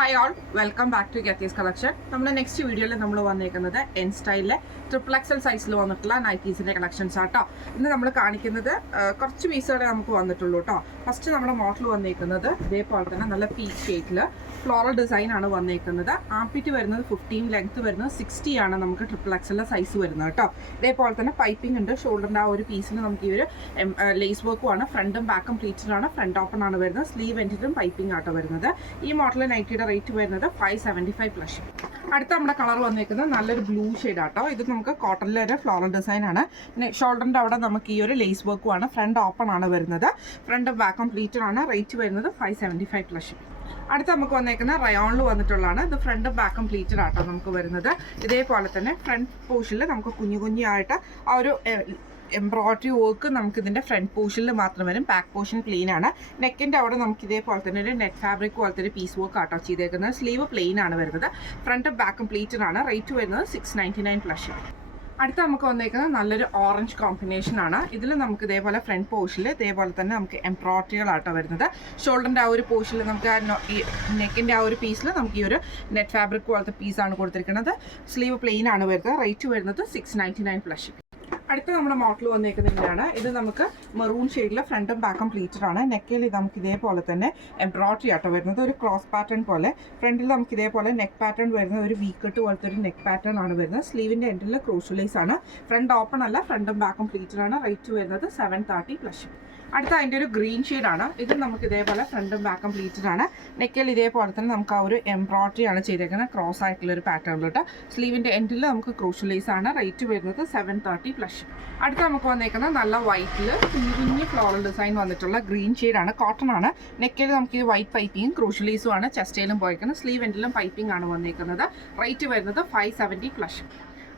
Hi all, welcome back to ഗെത്തീസ് collection. നമ്മുടെ next വീഡിയോയിൽ നമ്മൾ വന്നേക്കുന്നത് എൻ സ്റ്റൈലിലെ ട്രിപ്പിൾ എക്സൽ സൈസിൽ വന്നിട്ടുള്ള നൈറ്റീസിൻ്റെ കളക്ഷൻസ് ആട്ടോ. ഇന്ന് നമ്മൾ കാണിക്കുന്നത് കുറച്ച് പീസുകളെ നമുക്ക് വന്നിട്ടുള്ളൂ കേട്ടോ. ഫസ്റ്റ് നമ്മുടെ മോഡൽ വന്നേക്കുന്നത് ഇതേപോലെ തന്നെ നല്ല പീച്ച് ഷേപ്പിൽ ഫ്ലോറൽ ഡിസൈൻ ആണ് വന്നേക്കുന്നത്. ആംപിറ്റ് വരുന്നത് 15, ലെങ്ത് വരുന്നത് 60 ആണ് നമുക്ക് ട്രിപ്പിൾ എക്സലിലെ സൈസ് വരുന്നത് കേട്ടോ. ഇതേപോലെ തന്നെ പൈപ്പിംഗ് ഉണ്ട്. ഷോൾഡറിൻ്റെ ആ ഒരു പീസിന് നമുക്ക് ഈ ഒരു ലേസ് വർക്കും ആണ്. ഫ്രണ്ടും ബാക്കും പ്ലീറ്റഡ് ആണ്. ഫ്രണ്ട് ഓപ്പൺ ആണ് വരുന്നത്. സ്ലീവ് എൻഡിലും പൈപ്പിംഗ് ആട്ടോ വരുന്നത്. ഈ മോഡൽ നൈറ്റിയുടെ റേറ്റ് വരുന്നത് 575 പ്ലസ്. അടുത്ത നമ്മുടെ കളർ വന്നേക്കുന്നത് നല്ലൊരു ബ്ലൂ ഷെയ്ഡ് ആട്ടോ. ഇത് നമുക്ക് കോട്ടണിലെ ഒരു ഫ്ലോറൽ ഡിസൈൻ ആണ്. പിന്നെ ഷോൾഡറിൻ്റെ അവിടെ നമുക്ക് ഈ ഒരു ലേസ് വർക്കും ആണ്. ഫ്രണ്ട് ഓപ്പൺ ആണ് വരുന്നത്. ഫ്രണ്ട് ബാക്ക് കംപ്ലീറ്റഡ് ആണ്. റേറ്റ് വരുന്നത് 575 പ്ലസ്. അടുത്ത നമുക്ക് വന്നേക്കുന്ന റയോണിൽ വന്നിട്ടുള്ളതാണ്. ഇത് ഫ്രണ്ട് ബാക്ക് കംപ്ലീറ്റഡ് ആട്ടോ നമുക്ക് വരുന്നത്. ഇതേപോലെ തന്നെ ഫ്രണ്ട് പോർഷനിൽ നമുക്ക് കുഞ്ഞായിട്ട് ആ ഒരു എംബ്രോയിഡറി വർക്ക് നമുക്ക് ഇതിൻ്റെ ഫ്രണ്ട് പോർഷനിൽ മാത്രം വരും. ബാക്ക് പോർഷൻ ക്ലീൻ ആണ്. നെക്കിൻ്റെ അവിടെ നമുക്ക് ഇതേപോലെ തന്നെ ഒരു നെറ്റ് ഫാബ്രിക് പോലത്തെ ഒരു പീസ് വർക്ക് ആട്ടോ ചെയ്തേക്കുന്നത്. സ്ലീവ് പ്ലെയിൻ ആണ് വരുന്നത്. ഫ്രണ്ട് ബാക്ക് കംപ്ലീറ്റഡ് ആണ്. റേറ്റ് വരുന്നത് 699 പ്ലസ്. അടുത്ത നമുക്ക് വന്നേക്കുന്നത് നല്ലൊരു ഓറഞ്ച് കോമ്പിനേഷൻ ആണ്. ഇതിൽ നമുക്ക് ഇതേപോലെ ഫ്രണ്ട് പോർഷനിൽ ഇതേപോലെ തന്നെ നമുക്ക് എംബ്രോയിഡറികളാട്ടോ വരുന്നത്. ഷോൾഡറിൻ്റെ ആ ഒരു പോർഷനിൽ നമുക്ക് ഈ നെക്കിൻ്റെ ആ ഒരു പീസിൽ നമുക്ക് ഈ ഒരു നെറ്റ് ഫാബ്രിക് പോലത്തെ പീസാണ് കൊടുത്തിരിക്കുന്നത്. സ്ലീവ് പ്ലെയിൻ ആണ് വരുന്നത്. റേറ്റ് വരുന്നത് 699 പ്ലസ്. അടുത്ത നമ്മുടെ മോഡൽ വന്നേക്കുന്നതിനാണ്. ഇത് നമുക്ക് മെറൂൺ ഷെയ്ഡിൽ ഫ്രണ്ടും ബാക്കും പ്ലീറ്റഡ് ആണ്. നെക്കിൽ നമുക്ക് ഇതേപോലെ തന്നെ എംബ്രോയിഡറി ആട്ടോ വരുന്നത്. ഒരു ക്രോസ് പാറ്റേൺ പോലെ. ഫ്രണ്ടിൽ നമുക്ക് ഇതേപോലെ നെക്ക് പാറ്റേൺ വരുന്നത് ഒരു വീക്കട്ട് പോലത്തെ ഒരു നെക്ക് പാറ്റേൺ ആണ് വരുന്നത്. സ്ലീവിൻ്റെ എൻഡിൽ ക്രോഷ്ലേസ് ആണ്. ഫ്രണ്ട് ഓപ്പൺ അല്ല. ഫ്രണ്ടും ബാക്കും പ്ലീറ്റഡ് ആണ്. റേറ്റ് വരുന്നത് 730 പ്ലസ്. അടുത്ത അതിൻ്റെ ഒരു ഗ്രീൻ ഷെയ്ഡാണ്. ഇത് നമുക്ക് ഇതേപോലെ ഫ്രണ്ടും ബാക്കും പ്ലീറ്റഡ് ആണ്. നെക്കിൽ ഇതേപോലെ തന്നെ നമുക്ക് ആ ഒരു എംബ്രോയിഡറി ആണ് ചെയ്തേക്കുന്നത്. ക്രോസ് ആയിട്ടുള്ള ഒരു പാറ്റേണിലോട്ട്. സ്ലീവിൻ്റെ എൻഡിൽ നമുക്ക് ക്രോഷ്ലേസ് ആണ്. റേറ്റ് വരുന്നത് 730 പ്ലസ്. അടുത്ത നമുക്ക് വന്നേക്കുന്നത് നല്ല വൈറ്റിൽ കുഞ്ഞു ഫ്ലോറൽ ഡിസൈൻ വന്നിട്ടുള്ള ഗ്രീൻ ഷെയ്ഡാണ്. കോട്ടൺ ആണ്. നെക്കിൽ നമുക്ക് ഇത് വൈറ്റ് പൈപ്പിങ്ങും ക്രോഷ്ലേസും ആണ് ചെസ്റ്റയിലും പോയിരിക്കുന്നത്. സ്ലീവ് എൻഡിലും പൈപ്പിംഗ് ആണ് വന്നേക്കുന്നത്. റേറ്റ് വരുന്നത് 570 പ്ലസ്.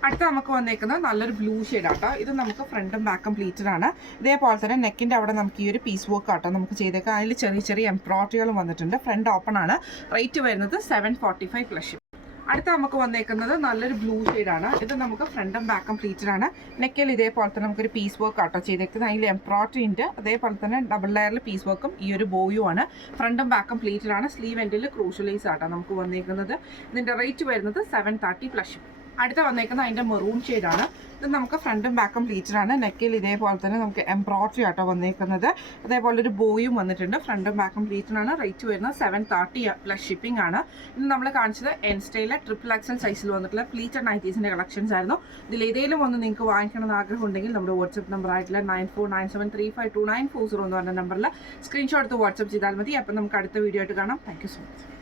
അടുത്ത നമുക്ക് വന്നേക്കുന്നത് നല്ലൊരു ബ്ലൂ ഷെയ്ഡ് ആട്ടോ. ഇത് നമുക്ക് ഫ്രണ്ടും ബാക്കും പ്ലീറ്റഡ് ആണ്. ഇതേപോലെ തന്നെ നെക്കിൻ്റെ അവിടെ നമുക്ക് ഈ ഒരു പീസ് വർക്ക് ആട്ടോ നമുക്ക് ചെയ്തേക്കാം. അതിൽ ചെറിയ എംബ്രോയിഡറികളും വന്നിട്ടുണ്ട്. ഫ്രണ്ട് ഓപ്പൺ ആണ്. റേറ്റ് വരുന്നത് 745 പ്ലസ്. അടുത്ത നമുക്ക് വന്നേക്കുന്നത് നല്ലൊരു ബ്ലൂ ഷെയ്ഡാണ്. ഇത് നമുക്ക് ഫ്രണ്ടും ബാക്കും പ്ലീറ്റഡ് ആണ്. നെക്കിൽ ഇതേപോലെ തന്നെ നമുക്കൊരു പീസ് വർക്ക് ആട്ടോ ചെയ്തേക്കുന്നത്. അതിൽ എംബ്രോയിഡറി ഉണ്ട്. അതേപോലെ തന്നെ ഡബിൾ ലെയറിൽ പീസ് വർക്കും ഈ ഒരു ബോയും ആണ്. ഫ്രണ്ടും ബാക്കും പ്ലീറ്റഡ് ആണ്. സ്ലീവ് എൻഡിൽ ക്രൂഷ്യലൈസ് ആട്ടോ നമുക്ക് വന്നേക്കുന്നത്. ഇതിൻ്റെ റേറ്റ് വരുന്നത് 730 പ്ലസ്. അടുത്ത വന്നേക്കുന്നത് അതിൻ്റെ മെറൂൺ ഷെയ്ഡാണ്. ഇത് നമുക്ക് ഫ്രണ്ടും ബാക്കും പ്ലീറ്റഡ് ആണ്. നെക്കിൽ ഇതേപോലെ തന്നെ നമുക്ക് എംബ്രോയിഡറി ആട്ടോ വന്നേക്കുന്നത്. അതേപോലെ ഒരു ബോയും വന്നിട്ടുണ്ട്. ഫ്രണ്ടും ബാക്കും പ്ലീറ്റഡ് ആണ്. റേറ്റ് വരുന്നത് 730 പ്ലസ് ഷിപ്പിംഗ് ആണ്. ഇന്ന് നമ്മൾ കാണിച്ചത് എൻ സ്റ്റൈലിലെ ട്രിപ്പിൾ എക്സൽ സൈസിൽ വന്നിട്ടുള്ള പ്ലീറ്റഡ് നൈറ്റീസിൻ്റെ കളക്ഷൻസ് ആയിരുന്നു. ഇതിൽ ഏതെങ്കിലും ഒന്ന് നിങ്ങൾക്ക് വാങ്ങിക്കണമെന്ന് ആഗ്രഹം ഉണ്ടെങ്കിൽ നമ്മുടെ വാട്സ്ആപ്പ് നമ്പർ ആയിട്ടുള്ള 9497352940 എന്ന് പറഞ്ഞ നമ്പറിൽ സ്ക്രീൻഷോട്ട് എടുത്ത് വാട്സ്ആപ്പ് ചെയ്താൽ മതി. അപ്പം നമുക്ക് അടുത്ത വീഡിയോ ആയിട്ട് കാണാം. Thank you so much.